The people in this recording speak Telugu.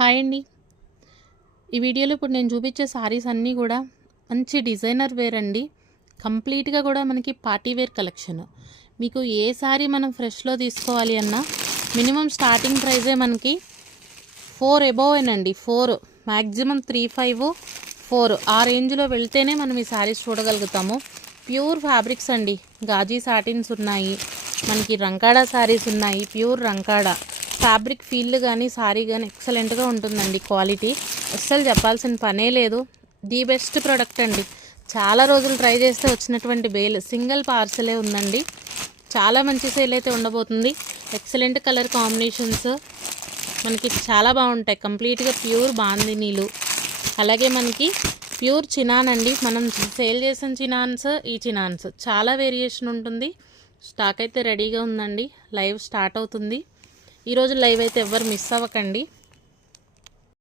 హాయ్ అండి. ఈ వీడియోలో ఇప్పుడు నేను చూపించే సారీస్ అన్నీ కూడా మంచి డిజైనర్ వేర్ అండి. కంప్లీట్గా కూడా మనకి పార్టీ వేర్ కలెక్షన్. మీకు ఏ సారీ మనం ఫ్రెష్లో తీసుకోవాలి అన్నా మినిమం స్టార్టింగ్ ప్రైజే మనకి 4 అబోవ్ అండి. 4 మ్యాక్సిమం 3-5 4 ఆ రేంజ్లో వెళ్తేనే మనం ఈ సారీస్ చూడగలుగుతాము. ప్యూర్ ఫ్యాబ్రిక్స్ అండి. గాజీ సాటిన్స్ ఉన్నాయి, మనకి రంకాడా సారీస్ ఉన్నాయి. ప్యూర్ రంకాడా ఫ్యాబ్రిక్ ఫీల్ కానీ సారీ కానీ ఎక్సలెంట్గా ఉంటుందండి. క్వాలిటీ అస్సలు చెప్పాల్సిన పనే లేదు. ది బెస్ట్ ప్రోడక్ట్ అండి. చాలా రోజులు ట్రై చేస్తే వచ్చినటువంటి బేల్ సింగిల్ పార్సలే ఉందండి. చాలా మంచి సేల్ అయితే ఉండబోతుంది. ఎక్సలెంట్ కలర్ కాంబినేషన్స్ మనకి చాలా బాగుంటాయి. కంప్లీట్గా ప్యూర్ బాందినీలు, అలాగే మనకి ప్యూర్ చినాన్ అండి. మనం సేల్ చేసిన చినాన్స్, ఈ చినాన్స్ చాలా వేరియేషన్ ఉంటుంది. స్టాక్ అయితే రెడీగా ఉందండి. లైవ్ స్టార్ట్ అవుతుంది. ఈరోజు లైవ్ అయితే ఎవ్వరు మిస్ అవ్వకండి.